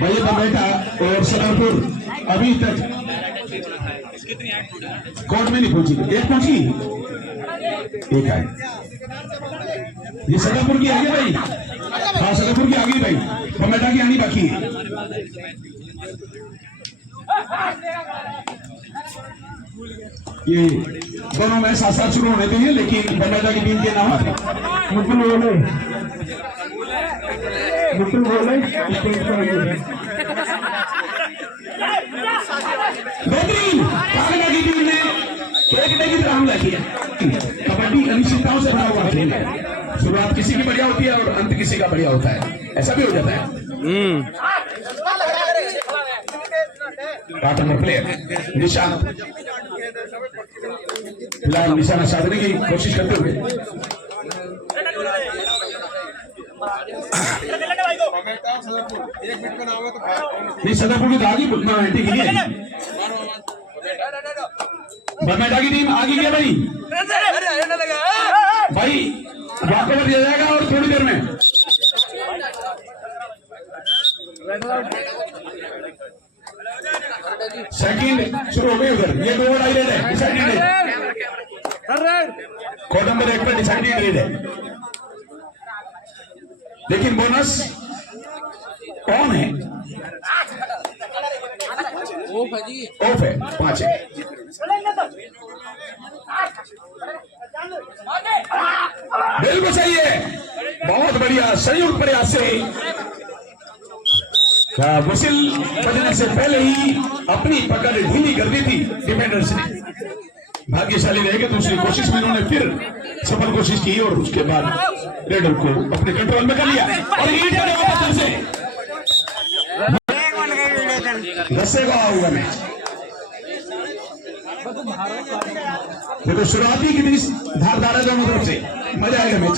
भाई बेटा और सदरपुर अभी तक कोर्ट में नहीं पहुंची, एक पहुंची, एक है ये सदरपुर की आगे भाई। हाँ सदरपुर की आगे भाई, बमेटा की आनी बाकी है। ये दोनों मैच साथ साथ शुरू होने चाहिए, लेकिन बमेटा की टीम के नाम मुकुल बोले बेहतरीन कांगड़ा की टीम ने क्रिकेट की तरह हमला किया। कबड्डी अनिश्चितताओं से भरा हुआ खेल है, शुरुआत किसी की बढ़िया होती है और अंत किसी का बढ़िया होता है, ऐसा भी हो जाता है। प्लेयर निशान फिलहाल निशाना साधने की कोशिश करते हुए नहीं सदरपुर की आगे टूर्नामेंट के लिए बमेटा की टीम आगे गया भाई। भाई वॉकओवर दिया जाएगा और थोड़ी देर में सेकंड शुरू हो गए उधर। ये दो ओवर आई रेड है, डिसाइडेड है, कोड नंबर 1 पर डिसाइडेड रेड है, लेकिन बोनस कौन है? ऑफ है, 5 है। बिल्कुल सही है, बहुत बढ़िया संयुक्त प्रयास से विसिल बजने से पहले ही अपनी पकड़ ढीली कर दी थी डिफेंडर्स ने। भाग्यशाली रहे कि दूसरी कोशिश में उन्होंने फिर सफल कोशिश की और उसके बाद रेडर को अपने कंट्रोल में कर लिया और ईट पत्थर से दस्से को हुआ मैच। देखो शुरुआती कितनी धारदार है दोनों तरफ से, मजा आएगा मैच।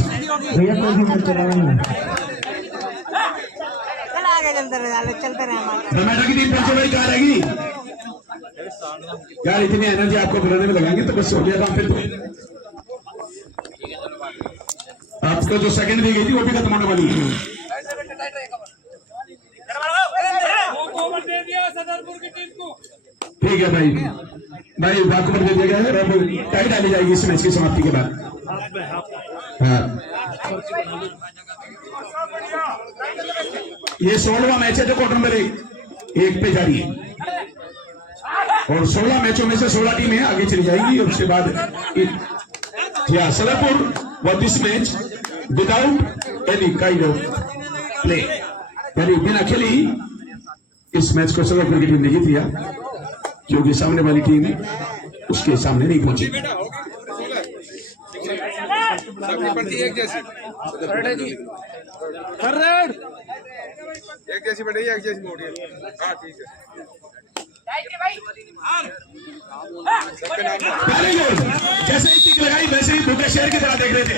बमेटा की टीम पहुंचे भाई, कहाँ रहेगी यार? इतनी एनर्जी आपको बुलाने में लगाएंगे तो बस हो गया काम फिर। आपको जो सेकंड दी गई थी वो भी खत्म होने वाली है। ठीक है भाई, भाई वॉकओवर दे दिया गया है, अब टाई डाली जाएगी इस मैच की समाप्ति के बाद। हाँ ये 16वां मैच है जो क्वार्टर नंबर 1 पे जारी है और 16 मैचों में से 16 टीमें आगे चली जाएगी और उसके बाद सदरपुर व this match without any kind of play, यानी बिना खेली इस मैच को सदरपुर की टीम ने जीत लिया क्योंकि सामने वाली टीम उसके सामने नहीं पहुंची। एक जैसी बढ़ेगी, एक जैसी मोटी है। हाँ ठीक है, जैसे ही टिक लगाई वैसे ही भूखे शेर की तरह देख रहे थे।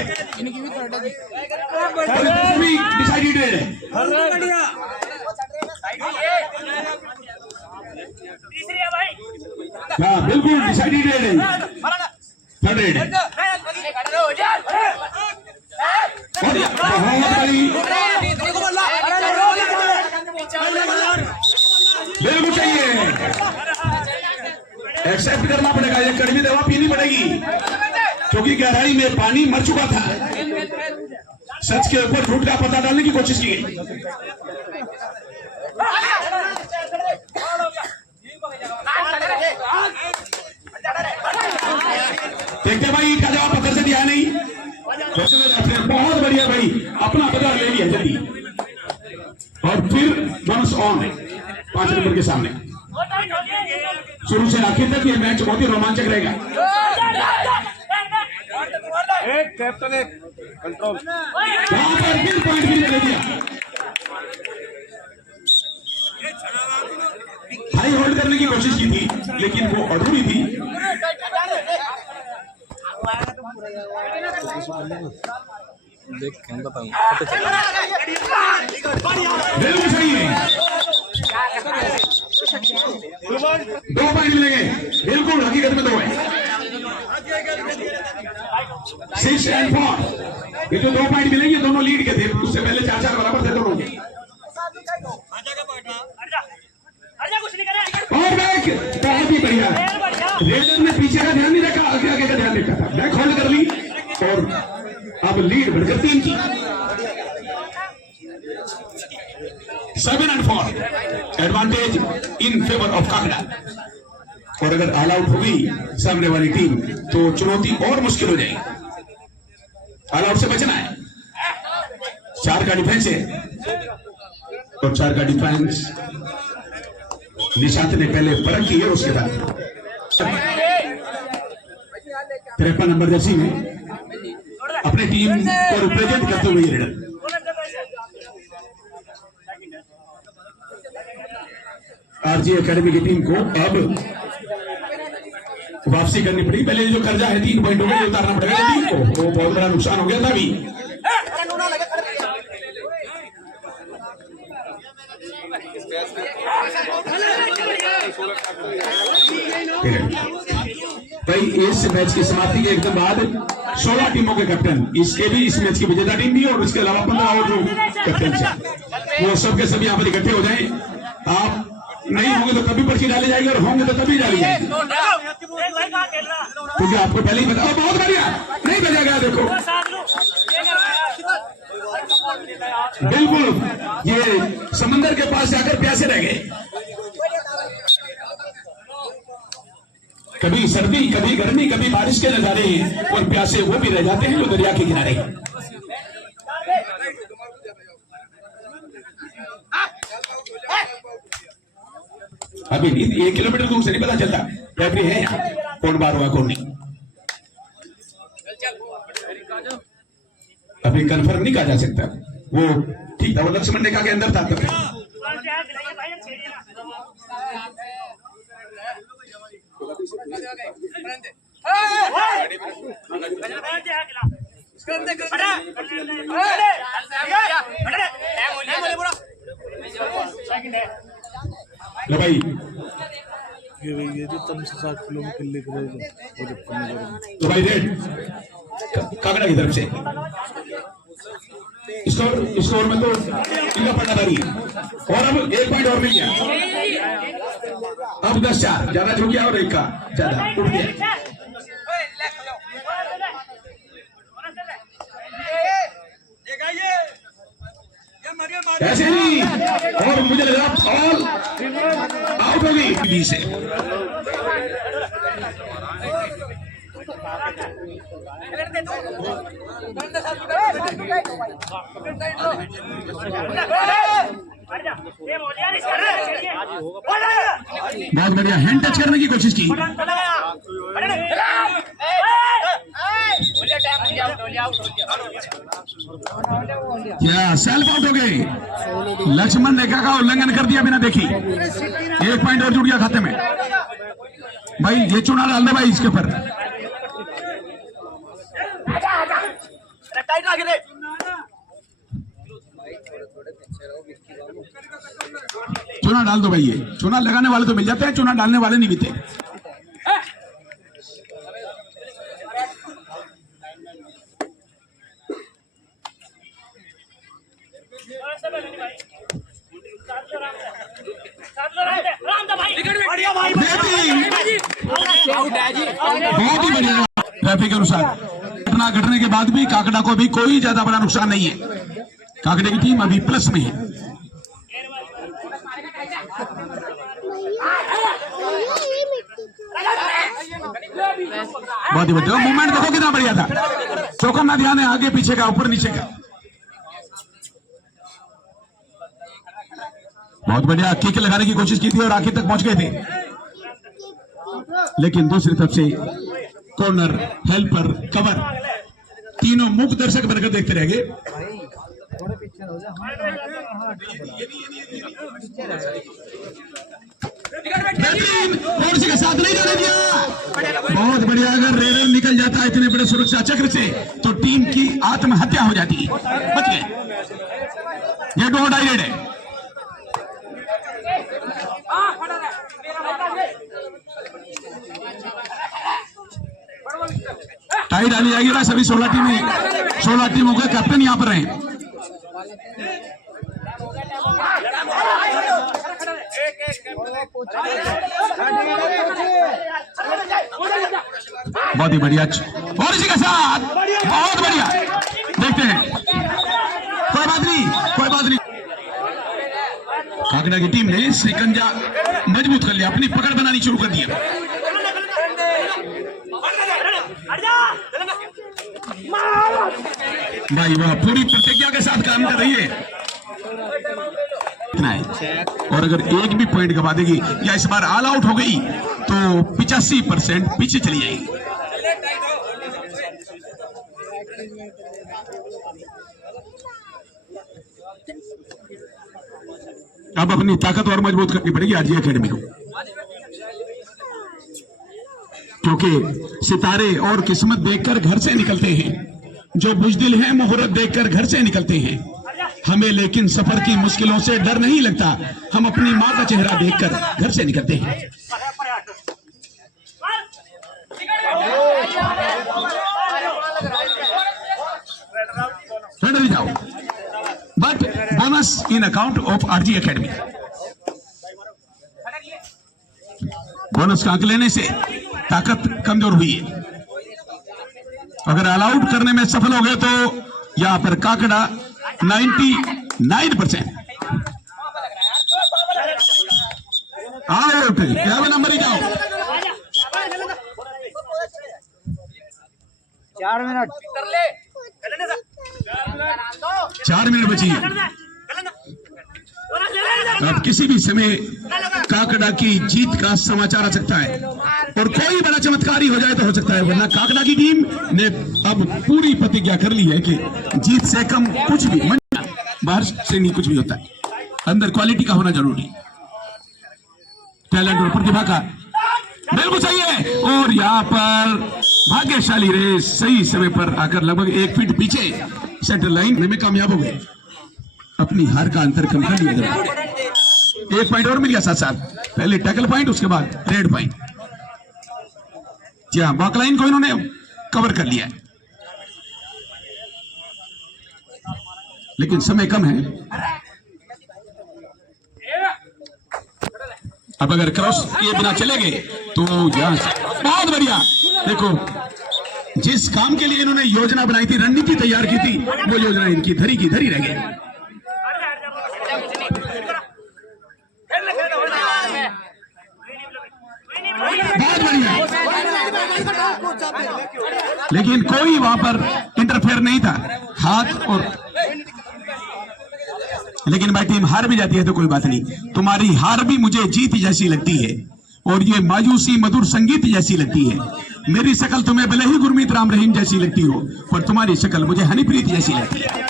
डिसाइडेड है, हाँ बिल्कुल डिसाइडेड है, थर्ड रेड है। बिल्कुल चाहिए, एक्सेप्ट करना पड़ेगा, ये कड़वी दवा पीनी पड़ेगी क्योंकि गहराई में पानी मर चुका था। सच के ऊपर झूठ का पता डालने की कोशिश की गई। देखते भाई ईट का जवाब पत्थर से दिया नहीं, बहुत बढ़िया भाई, अपना पता ले लिया जल्दी और फिर बोनस ऑन है 5 नंबर के सामने। शुरू से आखिर तक ये मैच बहुत ही रोमांचक रहेगा। एक कैप्टन एक कंट्रोल यहां पर फिर पॉइंट भी ले दिया, हाई होल्ड करने की कोशिश की थी लेकिन वो अधूरी थी। देख बताऊं बिल्कुल सही है, 2 पॉइंट मिलेंगे, बिल्कुल हकीकत में 2 है। 6 और 4 ये जो 2 पॉइंट मिलेंगे दोनों लीड के थे, उससे पहले 4-4 बराबर थे दोनों। बढ़िया। रेडर ने पीछे का ध्यान नहीं रखा, आगे आगे का ध्यान रखा था। बैक होल्ड कर ली और अब लीड बढ़कर 3 की। 7-4 एडवांटेज इन फेवर ऑफ काकड़ा। और अगर ऑल आउट होगी सामने वाली टीम तो चुनौती और मुश्किल हो जाएगी। ऑल आउट से बचना है। 4 का डिफेंस है और 4 का डिफेंस निशांत ने पहले परख की है, उसके बाद 53 नंबर जर्सी में अपनी टीम को रिप्रेजेंट करते हुए रेडर। आरजी एकेडमी की टीम को अब वापसी करनी पड़ी। पहले जो कर्जा है 3 पॉइंट हो गए, उतारना पड़ेगा टीम को। वो बहुत बड़ा नुकसान हो गया था अभी। भाई इस मैच की समाप्ति के एकदम बाद 16 टीमों के कैप्टन, इसके भी इस मैच की विजेता टीम भी और इसके अलावा 15 और जो कैप्टन है वो सब के सब यहाँ पर इकट्ठे हो जाएं। आप नहीं होंगे तो कभी पर्ची डाली जाएगी और होंगे तो तभी डाली जाएगी, क्योंकि आपको पहले ही पता। बहुत बढ़िया, नहीं बजा गया। देखो बिल्कुल ये समंदर के पास जाकर प्यासे रह गए। कभी सर्दी, कभी गर्मी, कभी बारिश के नजारे हैं और प्यासे वो भी रह जाते हैं जो दरिया के किनारे। अभी 1 किलोमीटर दूर से नहीं पता चलता रेफरी है यहाँ, कौन बार हुआ कौन नहीं। अभी कंफर्म नहीं कहा जा सकता। वो ठीक था, वो लक्ष्मण रेखा के अंदर था तब। लो भाई ये जो 7 किलोमीटर लिख रहे हैं तो भाई रेड काकड़ा की तरफ से स्कोर में तो इनका पट्टादारी और अब 1 पॉइंट और मिल गया। अब 10-4 ज्यादा झुक गया और 1 का ज्यादा उठ गया। ऐसे ही और मुझे लग रहा ऑल आउट होगी बी से। बहुत बढ़िया हैंड टच करने की कोशिश की। क्या सेल्फ आउट हो गए। लक्ष्मण रेखा का उल्लंघन कर दिया बिना देखी। 1 पॉइंट और जुड़ गया खाते में। भाई ये चुना डाल दे भाई इसके ऊपर। चुना डाल दो भाई। ये चुना लगाने वाले तो मिल जाते हैं, चुना डालने वाले नहीं मिलते। बहुत ही बढ़िया ट्रैफिक के अनुसार घटना घटने के बाद भी काकड़ा को भी कोई ज्यादा बड़ा नुकसान नहीं है। काकड़े की टीम अभी प्लस में है। बहुत ही बढ़िया मूवमेंट देखो कितना बढ़िया था। चौका ना ध्यान है आगे पीछे का, ऊपर नीचे का। बहुत बढ़िया किक लगाने की कोशिश की थी और आखिर तक पहुंच गए थे, लेकिन दूसरी तरफ से कॉर्नर, हेल्पर, कवर तीनों मूक दर्शक बनकर देखते रह गए। का साथ नहीं जाने दिया। बहुत बढ़िया। अगर रेडर निकल जाता है इतने बड़े सुरक्षा चक्र से तो टीम की आत्महत्या हो जाती है। बच गए। ये डो डाइरेड है। टाई डाली जाएगी ना। सभी 16 टीमों के कैप्टन यहां पर हैं। बहुत ही बढ़िया, और इसी के साथ बहुत बढ़िया, देखते हैं, कोई बात नहीं, कोई बात नहीं। काकड़ा की टीम ने शिकंजा मजबूत कर लिया, अपनी पकड़ बनानी शुरू कर दी है। भाई वह पूरी प्रतिज्ञा के साथ काम कर रही है, और अगर एक भी पॉइंट गवा देगी या इस बार ऑल आउट हो गई तो 85% पीछे चली जाएगी। अब अपनी ताकत और मजबूत करनी पड़ेगी आरजी एकेडमी को, क्योंकि सितारे और किस्मत देखकर घर से निकलते हैं, जो बुजदिल हैं मुहूर्त देखकर घर से निकलते हैं। हमें लेकिन सफर की मुश्किलों से डर नहीं लगता, हम अपनी मां का चेहरा देखकर घर से निकलते हैं। जाओ, but bonus in account of RG academy. Bonus का अंक लेने से ताकत कमजोर हुई है। अगर अलाउड करने में सफल हो गए तो यहां पर काकड़ा 99%। आउट, क्या नंबर ही जाओ। 4 मिनट बची है। अब किसी भी समय काकड़ा की जीत का समाचार आ सकता है, और कोई बड़ा चमत्कार ही हो जाए तो हो सकता है, वरना काकड़ा की टीम ने अब पूरी प्रतिज्ञा कर ली है कि जीत से कम कुछ भी, बाहर से नहीं कुछ भी होता है, अंदर क्वालिटी का होना जरूरी, टैलेंट और प्रतिभा का बिल्कुल सही है। और यहाँ पर भाग्यशाली रेस सही समय पर आकर लगभग 1 फीट पीछे सेंटर लाइन में कामयाब हो गए, अपनी हार का अंतर कम कर लिया। 1 पॉइंट और मिल गया साथ साथ, पहले टैकल पॉइंट, उसके बाद रेड पॉइंट। जी हाँ, बॉकलाइन को इन्होंने कवर कर लिया है, लेकिन समय कम है। अब अगर क्रॉस किए बिना चले गए तो यहां बहुत बढ़िया। देखो, जिस काम के लिए इन्होंने योजना बनाई थी, रणनीति तैयार की थी, वो योजना इनकी धरी की धरी रह गई। बहुत बढ़िया, लेकिन कोई वहां पर इंटरफेयर नहीं था, हाथ और, लेकिन भाई टीम हार भी जाती है तो कोई बात नहीं। तुम्हारी हार भी मुझे जीत जैसी लगती है, और ये मायूसी मधुर संगीत जैसी लगती है। मेरी शक्ल तुम्हें भले ही गुरमीत राम रहीम जैसी लगती हो, पर तुम्हारी शक्ल मुझे हनीप्रीत जैसी लगती है।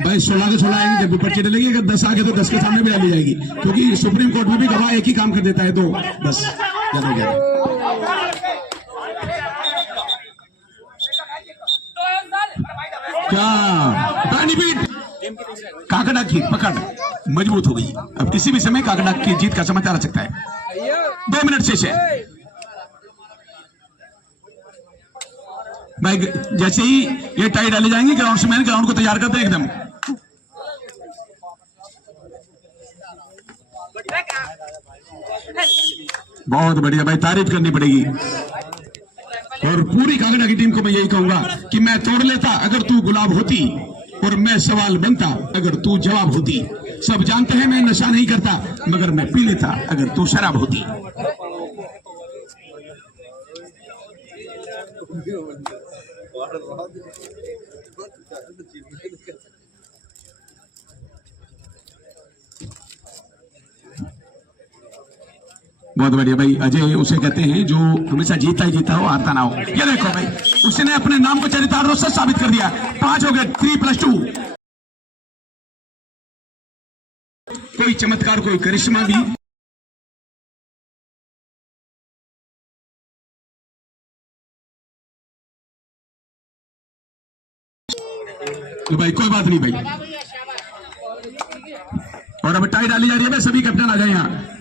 भाई 16 के 16 आएंगे, जब भी पर्ची डलेगी, अगर 10 आ गए तो 10 के सामने भी डाली जाएगी, क्योंकि सुप्रीम कोर्ट में भी गवाह एक ही काम कर देता है, तो बस ज्यादा क्या। काकड़ा की पकड़ मजबूत हो गई, अब किसी भी समय काकड़ा की जीत का समाचार आ सकता है। 2 मिनट शेष है। भाई जैसे ही ये टाई डाले जाएंगे, ग्राउंड्समैन ग्राउंड को तैयार करते हैं एकदम। बहुत बढ़िया भाई, तारीफ करनी पड़ेगी। और पूरी काकड़ा की टीम को मैं यही कहूंगा कि मैं तोड़ लेता अगर तू गुलाब होती, और मैं सवाल बनता अगर तू जवाब होती। सब जानते हैं मैं नशा नहीं करता, मगर मैं पी लेता अगर तू शराब होती। बहुत बढ़िया भाई। अजय उसे कहते हैं जो हमेशा जीता ही जीता हो, हारता ना हो। ये देखो भाई, उसने अपने नाम को चरितार्थ से साबित कर दिया। 5 हो गए, 3+2। कोई चमत्कार, कोई करिश्मा भी तो भाई कोई बात नहीं भाई। और अब टाई डाली जा रही है भाई, सभी कैप्टन आ जाए यहाँ।